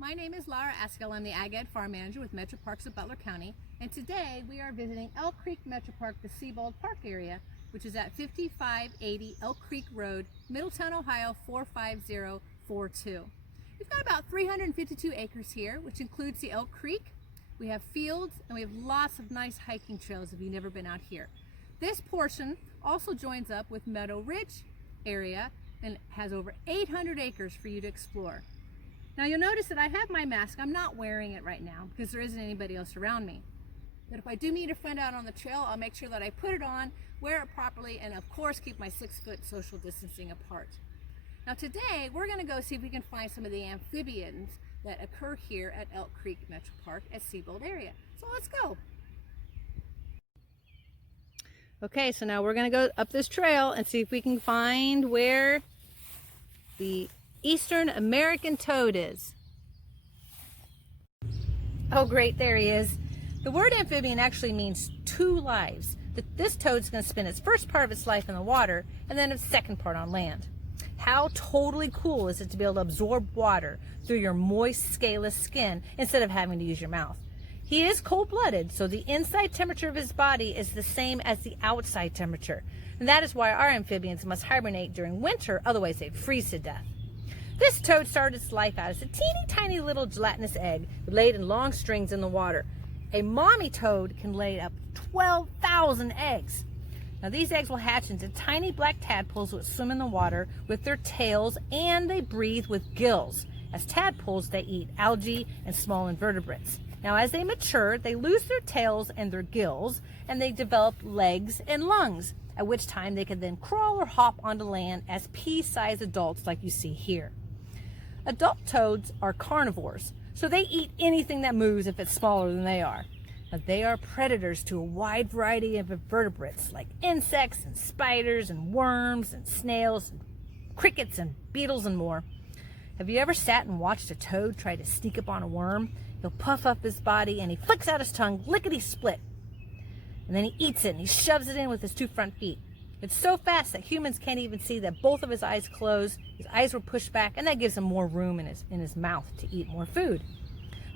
My name is Laura Askell. I'm the Ag Ed Farm Manager with Metro Parks of Butler County, and today we are visiting Elk Creek Metro Park, the Sebald Park area, which is at 5580 Elk Creek Road, Middletown, Ohio 45042. We've got about 352 acres here, which includes the Elk Creek. We have fields and we have lots of nice hiking trails if you've never been out here. This portion also joins up with Meadow Ridge area and has over 800 acres for you to explore. Now you'll notice that I have my mask. I'm not wearing it right now because there isn't anybody else around me. But if I do meet a friend out on the trail, I'll make sure that I put it on, wear it properly, and of course keep my 6-foot social distancing apart. Now today we're going to go see if we can find some of the amphibians that occur here at Elk Creek Metro Park at Sebald area. So let's go. Okay, so now we're going to go up this trail and see if we can find where the Eastern American toad is. Oh great, there he is. The word amphibian actually means two lives. This toad's going to spend its first part of its life in the water and then its second part on land. How totally cool is it to be able to absorb water through your moist, scaleless skin instead of having to use your mouth? He is cold-blooded, so the inside temperature of his body is the same as the outside temperature. And that is why our amphibians must hibernate during winter, otherwise they'd freeze to death. This toad started its life out as a teeny tiny little gelatinous egg laid in long strings in the water. A mommy toad can lay up 12,000 eggs. Now these eggs will hatch into tiny black tadpoles which swim in the water with their tails, and they breathe with gills. As tadpoles, they eat algae and small invertebrates. Now as they mature, they lose their tails and their gills, and they develop legs and lungs, at which time they can then crawl or hop onto land as pea-sized adults like you see here. Adult toads are carnivores, so they eat anything that moves if it's smaller than they are. Now, they are predators to a wide variety of invertebrates like insects and spiders and worms and snails and crickets and beetles and more. Have you ever sat and watched a toad try to sneak up on a worm? He'll puff up his body and he flicks out his tongue lickety-split. And then he eats it and he shoves it in with his two front feet. It's so fast that humans can't even see that both of his eyes closed, his eyes were pushed back, and that gives him more room in his mouth to eat more food.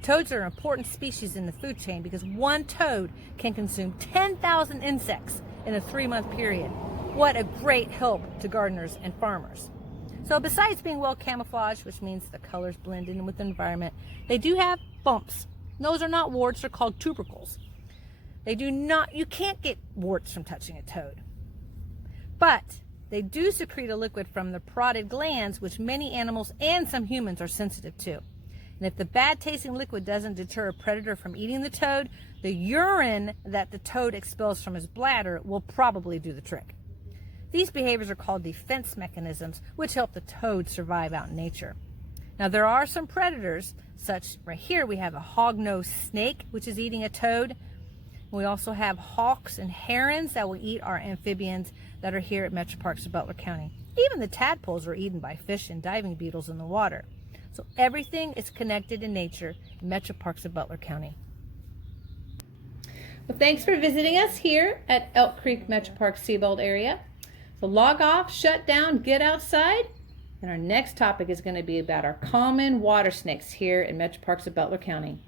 Toads are an important species in the food chain because one toad can consume 10,000 insects in a 3-month period. What a great help to gardeners and farmers. So besides being well camouflaged, which means the colors blend in with the environment, they do have bumps. Those are not warts, they're called tubercles. You can't get warts from touching a toad. But they do secrete a liquid from the parotid glands, which many animals and some humans are sensitive to. And if the bad tasting liquid doesn't deter a predator from eating the toad, the urine that the toad expels from his bladder will probably do the trick. These behaviors are called defense mechanisms, which help the toad survive out in nature. Now there are some predators, such right here we have a hognose snake, which is eating a toad. We also have hawks and herons that will eat our amphibians that are here at Metro Parks of Butler County. Even the tadpoles are eaten by fish and diving beetles in the water. So everything is connected in nature in Metro Parks of Butler County. Well, thanks for visiting us here at Elk Creek Metro Park Sebald area. So log off, shut down, get outside. And our next topic is going to be about our common water snakes here in Metro Parks of Butler County.